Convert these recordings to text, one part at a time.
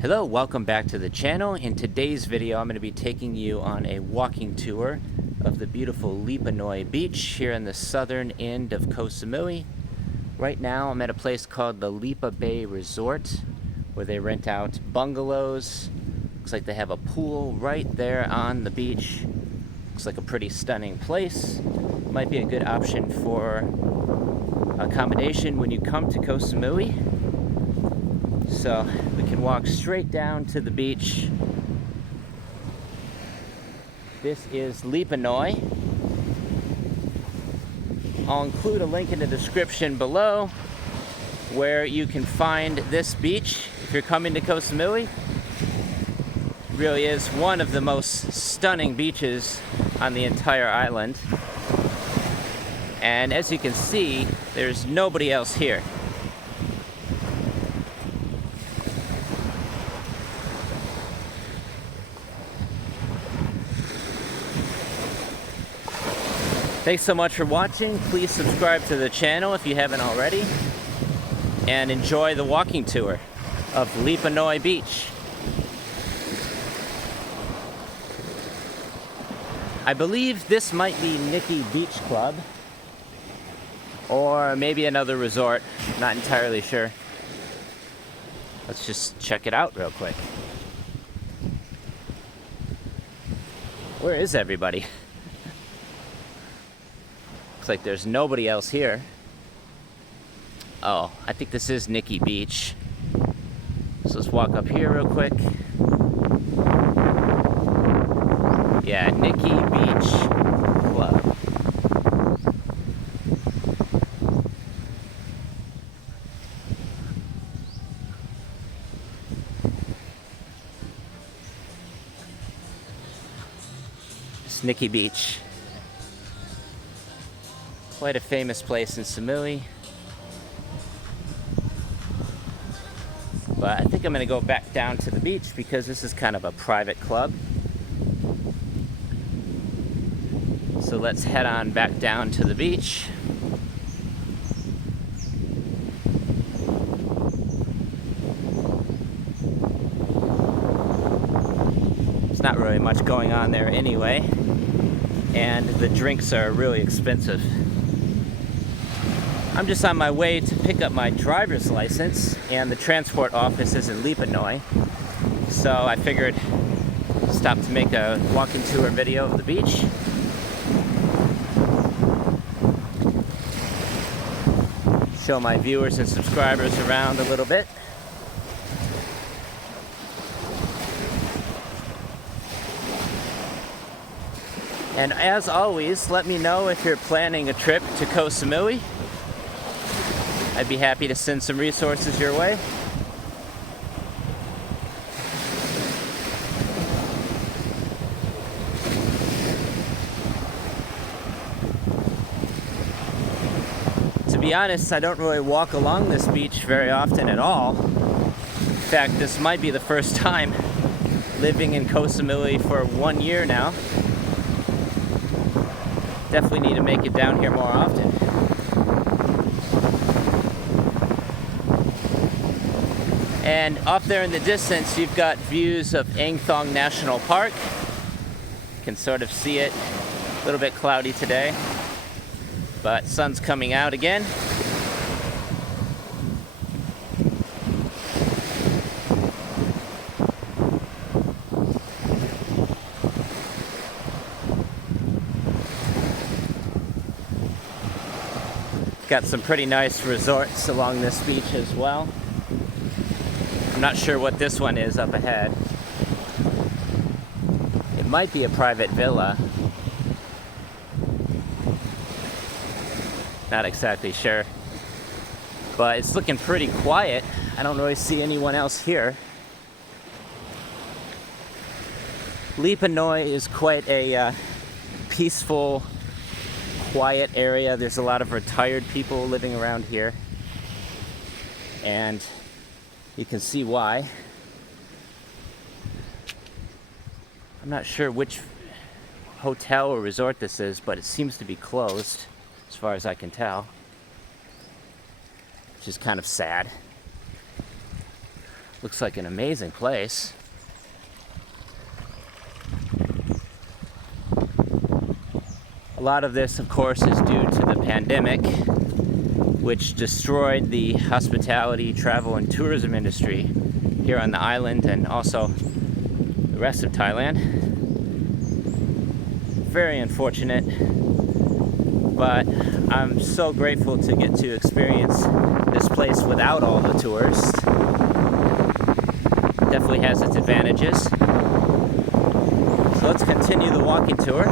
Hello, welcome back to the channel. In today's video, I'm going to be taking you on a walking tour of the beautiful Lipa Noi Beach here in the southern end of Koh Samui. Right now, I'm at a place called the Lipa Bay Resort, where they rent out bungalows. Looks like they have a pool right there on the beach. Looks like a pretty stunning place. Might be a good option for accommodation when you come to Koh Samui. So we can walk straight down to the beach. This is Lipa Noi. I'll include a link in the description below where you can find this beach if you're coming to Koh Samui. It really is one of the most stunning beaches on the entire island. And as you can see, there's nobody else here. Thanks so much for watching. Please subscribe to the channel if you haven't already. And enjoy the walking tour of Lipa Noi Beach. I believe this might be Nikki Beach Club. Or maybe another resort. Not entirely sure. Let's just check it out real quick. Where is everybody? Like there's nobody else here. Oh, I think this is Nikki Beach. So let's walk up here real quick. Yeah, Nikki Beach Club. It's Nikki Beach. Quite a famous place in Samui. But I think I'm going to go back down to the beach because this is kind of a private club. So let's head on back down to the beach. There's not really much going on there anyway. And the drinks are really expensive. I'm just on my way to pick up my driver's license, and the transport office is in Lipa Noi. So I figured stop to make a walking tour video of the beach. Show my viewers and subscribers around a little bit. And as always, let me know if you're planning a trip to Koh Samui. I'd be happy to send some resources your way. To be honest, I don't really walk along this beach very often at all. In fact, this might be the first time living in Koh Samui for 1 year now. Definitely need to make it down here more often. And off there in the distance, you've got views of Ang Thong National Park. You can sort of see it. A little bit cloudy today, but sun's coming out again. Got some pretty nice resorts along this beach as well. I'm not sure what this one is up ahead. It might be a private villa. Not exactly sure. But it's looking pretty quiet. I don't really see anyone else here. Lipa Noi is quite a peaceful, quiet area. There's a lot of retired people living around here. And you can see why. I'm not sure which hotel or resort this is, but it seems to be closed, as far as I can tell. Which is kind of sad. Looks like an amazing place. A lot of this, of course, is due to the pandemic, which destroyed the hospitality, travel, and tourism industry here on the island and also the rest of Thailand. Very unfortunate, but I'm so grateful to get to experience this place without all the tourists. Definitely has its advantages. So let's continue the walking tour.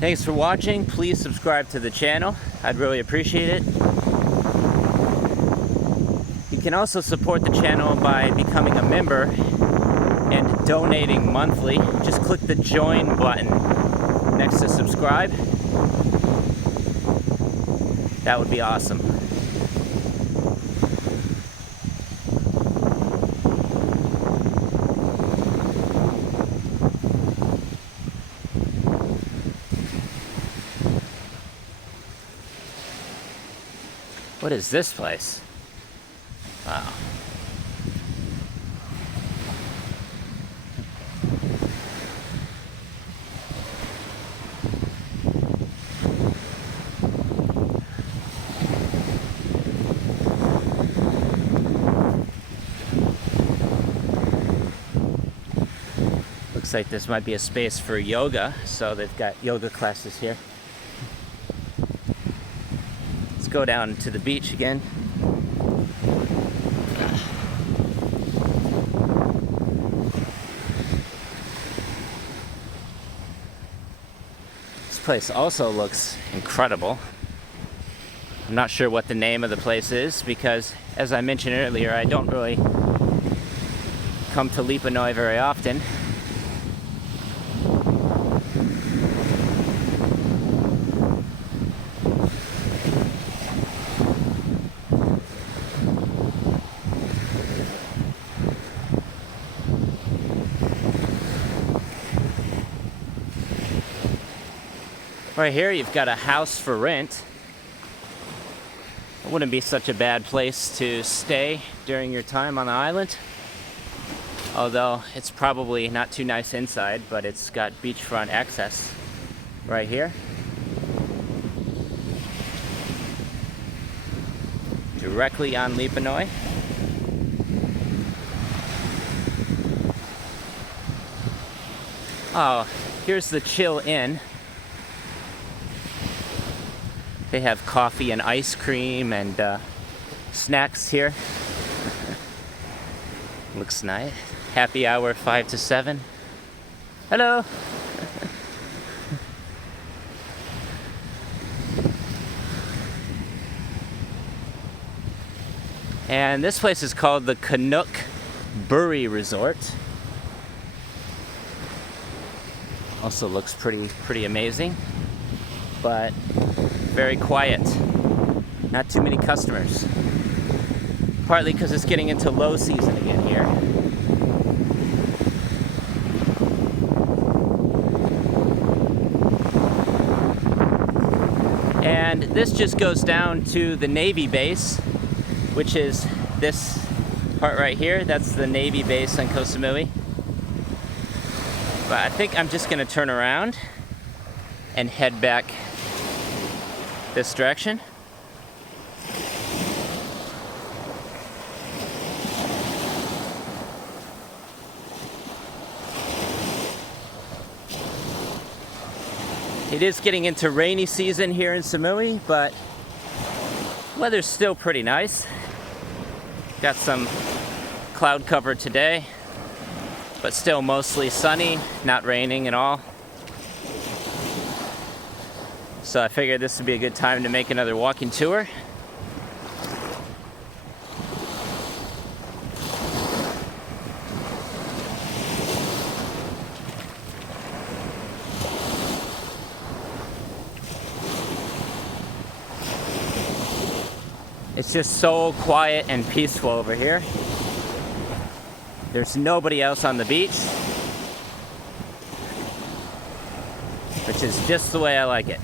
Thanks for watching. Please subscribe to the channel. I'd really appreciate it. You can also support the channel by becoming a member and donating monthly. Just click the join button next to subscribe. That would be awesome. What is this place? Wow. Looks like this might be a space for yoga, so they've got yoga classes here. Go down to the beach again. This place also looks incredible. I'm not sure what the name of the place is because, as I mentioned earlier, I don't really come to Lipa Noi very often. Right here you've got a house for rent. It wouldn't be such a bad place to stay during your time on the island. Although it's probably not too nice inside, but it's got beachfront access right here. Directly on Lipa Noi. Oh, here's the Chill Inn. They have coffee and ice cream and snacks here. Looks nice. Happy hour 5 to 7. Hello. And this place is called the Canuck Burry Resort. Also looks pretty amazing, but very quiet. Not too many customers. Partly because it's getting into low season again here. And this just goes down to the Navy base, which is this part right here. That's the Navy base on Koh Samui. But I think I'm just gonna turn around and head back this direction. It is getting into rainy season here in Samui, but weather's still pretty nice. Got some cloud cover today, but still mostly sunny, not raining at all. So I figured this would be a good time to make another walking tour. It's just so quiet and peaceful over here. There's nobody else on the beach, which is just the way I like it.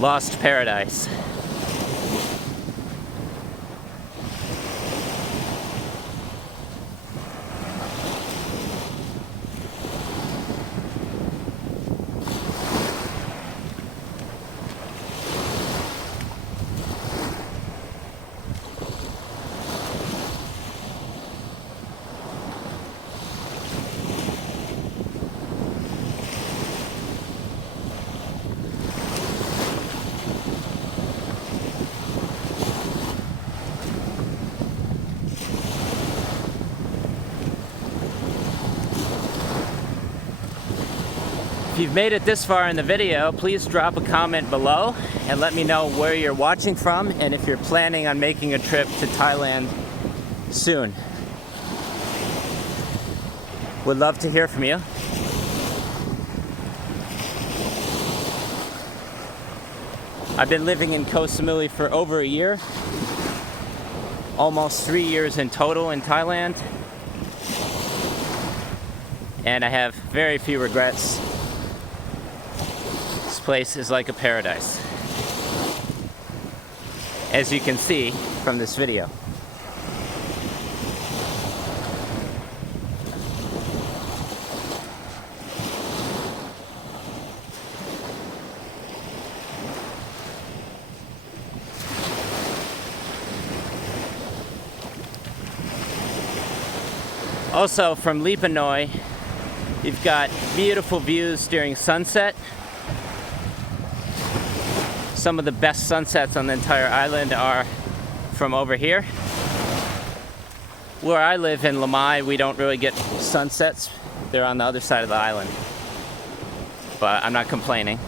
Lost paradise. If you've made it this far in the video, please drop a comment below and let me know where you're watching from and if you're planning on making a trip to Thailand soon. Would love to hear from you. I've been living in Koh Samui for over a year, almost 3 years in total in Thailand, and I have very few regrets. This place is like a paradise, as you can see from this video. Also, from Lipa Noi, you've got beautiful views during sunset. Some of the best sunsets on the entire island are from over here. Where I live in Lamai, we don't really get sunsets. They're on the other side of the island. But I'm not complaining.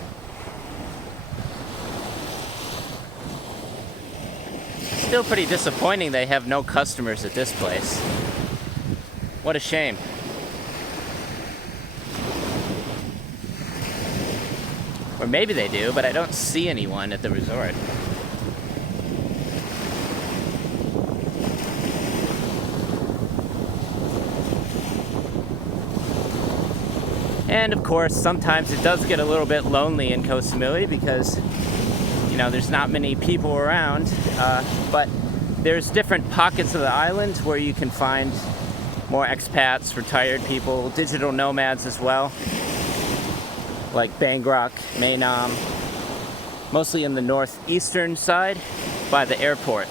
Still pretty disappointing they have no customers at this place. What a shame. Or maybe they do, but I don't see anyone at the resort. And of course, sometimes it does get a little bit lonely in Koh Samui because, you know, there's not many people around, but there's different pockets of the island where you can find more expats, retired people, digital nomads as well, like Bangkok, Mae Nam, mostly in the northeastern side by the airport.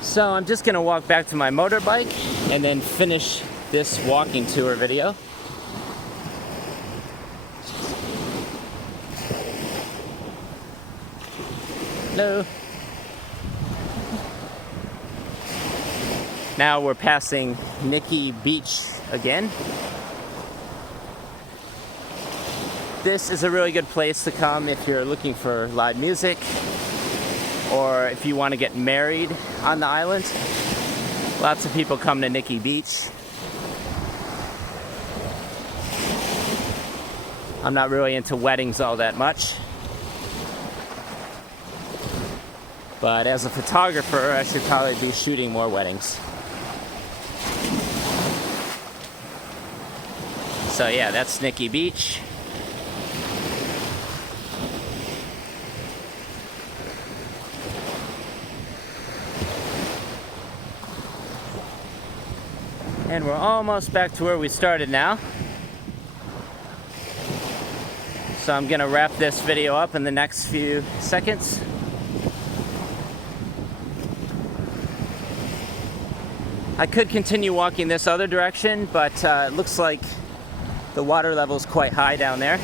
So I'm just gonna walk back to my motorbike and then finish this walking tour video. Hello. Now we're passing Nikki Beach again. This is a really good place to come if you're looking for live music, or if you want to get married on the island. Lots of people come to Nikki Beach. I'm not really into weddings all that much. But as a photographer, I should probably be shooting more weddings. So yeah, that's Nikki Beach. And we're almost back to where we started now. So I'm gonna wrap this video up in the next few seconds. I could continue walking this other direction, but it looks like the water level is quite high down there.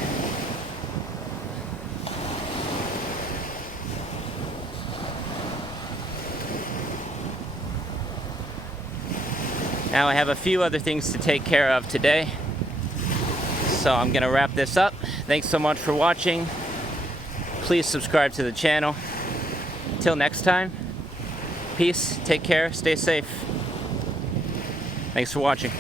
Now I have a few other things to take care of today, so I'm gonna wrap this up. Thanks so much for watching. Please subscribe to the channel. Until next time, peace, take care, stay safe. Thanks for watching.